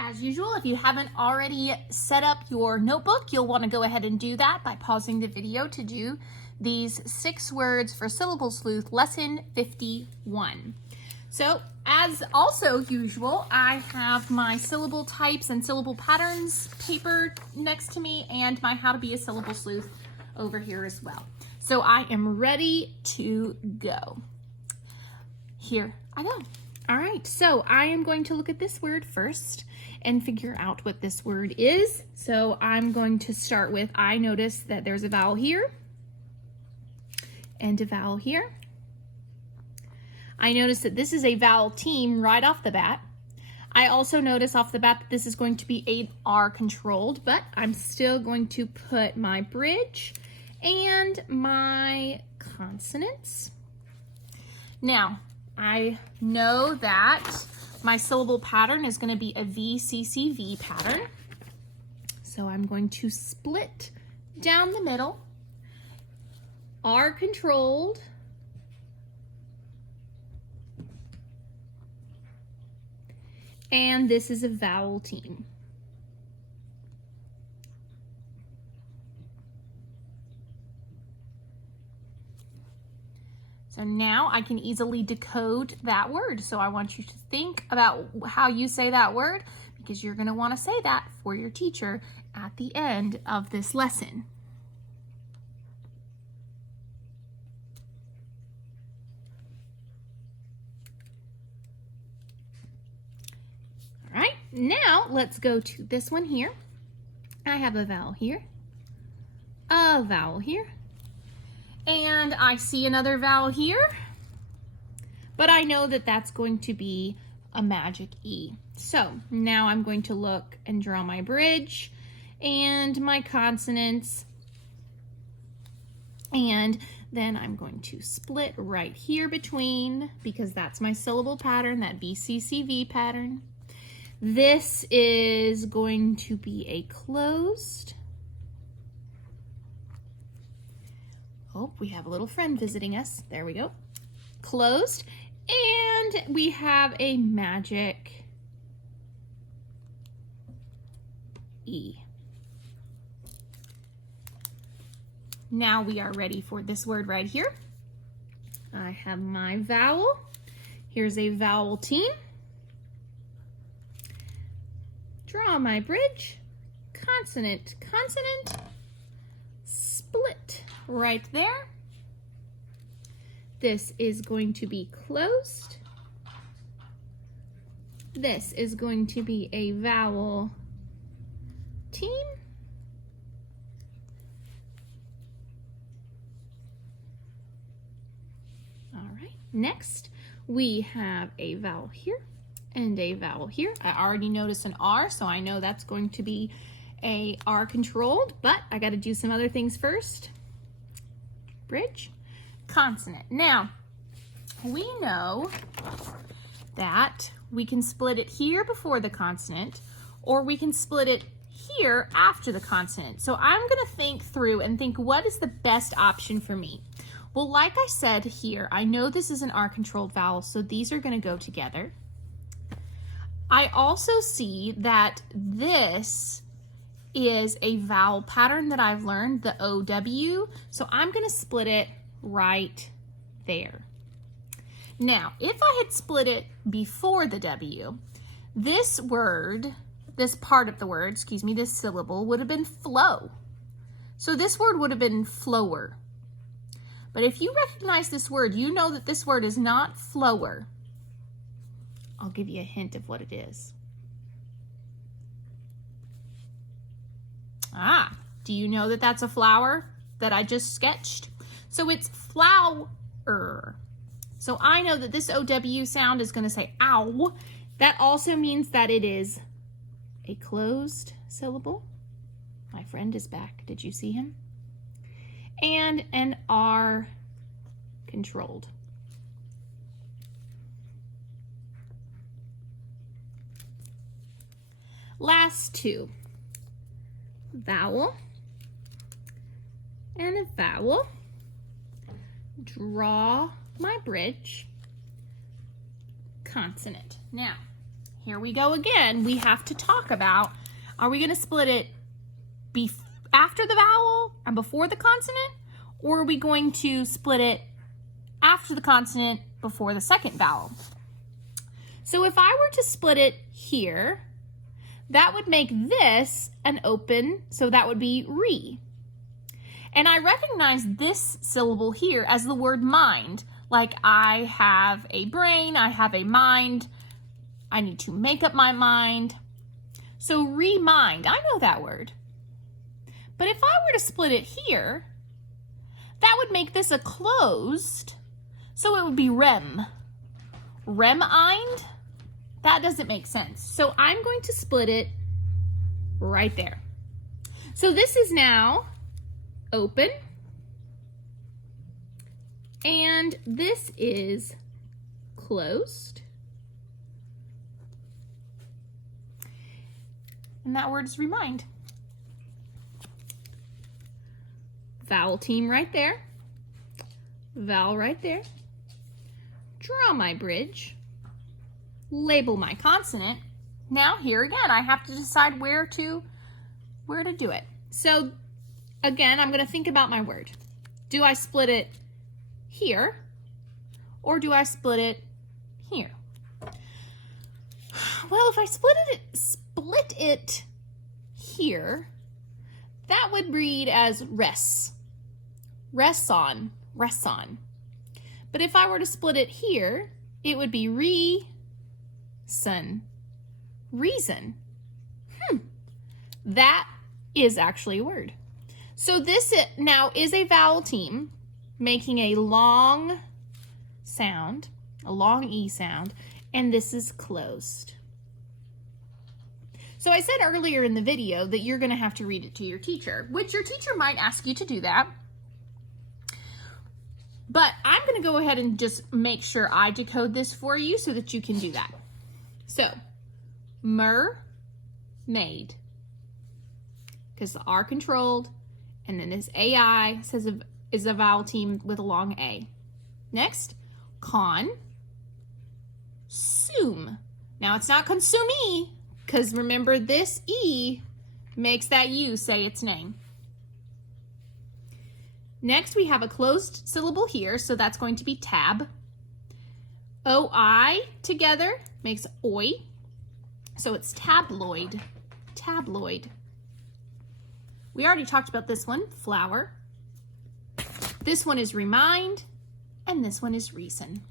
As usual, if you haven't already set up your notebook, you'll want to go ahead and do that by pausing the video to do these 6 words for Syllable Sleuth lesson 51. So, as also usual, I have my syllable types and syllable patterns paper next to me and my How to Be a Syllable Sleuth over here as well. So I am ready to go. Here I go. All right, so I am going to look at this word first and figure out what this word is. So I'm going to start with, I notice that there's a vowel here and a vowel here. I notice that this is a vowel team right off the bat. I also notice off the bat that this is going to be a R controlled, but I'm still going to put my bridge and my consonants. Now, I know that my syllable pattern is going to be a VCCV pattern. So I'm going to split down the middle, R controlled, and this is a vowel team. So now I can easily decode that word. So I want you to think about how you say that word because you're going to want to say that for your teacher at the end of this lesson. All right, now let's go to this one here. I have a vowel here, a vowel here, and I see another vowel here, but I know that that's going to be a magic E. So now I'm going to look and draw my bridge and my consonants, and then I'm going to split right here between, because that's my syllable pattern, that VCCV pattern. This is going to be a closed. Oh, we have a little friend visiting us. There we go. Closed. And we have a magic E. Now we are ready for this word right here. I have my vowel. Here's a vowel team. Draw my bridge. Consonant, consonant. Split. Right there. This is going to be closed. This is going to be a vowel team. All right, next we have a vowel here and a vowel here. I already noticed an R, so I know that's going to be a R controlled, but I got to do some other things first. Bridge, consonant. Now, we know that we can split it here before the consonant, or we can split it here after the consonant. So I'm going to think through and think, what is the best option for me? Well, like I said here, I know this is an R-controlled vowel, so these are going to go together. I also see that this is a vowel pattern that I've learned, the OW, so I'm going to split it right there. Now, if I had split it before the W, this word, this part of the word, excuse me, this syllable would have been flow. So this word would have been flower. But if you recognize this word, you know that this word is not flower. I'll give you a hint of what it is. Ah, do you know that that's a flower that I just sketched? So it's flower. So I know that this OW sound is going to say ow. That also means that it is a closed syllable. My friend is back. Did you see him? And an R controlled. Last two. Vowel and a vowel. Draw my bridge. Consonant. Now, here we go again. We have to talk about, are we going to split it after the vowel and before the consonant, or are we going to split it after the consonant before the second vowel? So if I were to split it here, that would make this an open, so that would be re. And I recognize this syllable here as the word mind. Like I have a brain, I have a mind, I need to make up my mind. So remind, I know that word. But if I were to split it here, that would make this a closed, so it would be rem. Remind? That doesn't make sense. So I'm going to split it right there. So this is now open, and this is closed. And that word is remind. Vowel team right there. Vowel right there. Draw my bridge. Label my consonant. Now here again, I have to decide where to do it. So again, I'm going to think about my word. Do I split it here, or do I split it here? Well, if I split it here, that would read as res. Rests on, rests on. But if I were to split it here, it would be reason. Reason. That is actually a word. So this now is a vowel team making a long sound, a long E sound, and this is closed. So I said earlier in the video that you're going to have to read it to your teacher, which your teacher might ask you to do that. But I'm going to go ahead and just make sure I decode this for you so that you can do that. So, mermaid, because the R controlled, and then this AI says is a vowel team with a long A. Next, consume. Now it's not consumee, because remember this E makes that U say its name. Next, we have a closed syllable here, so that's going to be tab. O-I together makes oi, so it's tabloid. Tabloid. We already talked about this one, flower. This one is remind, and this one is reason.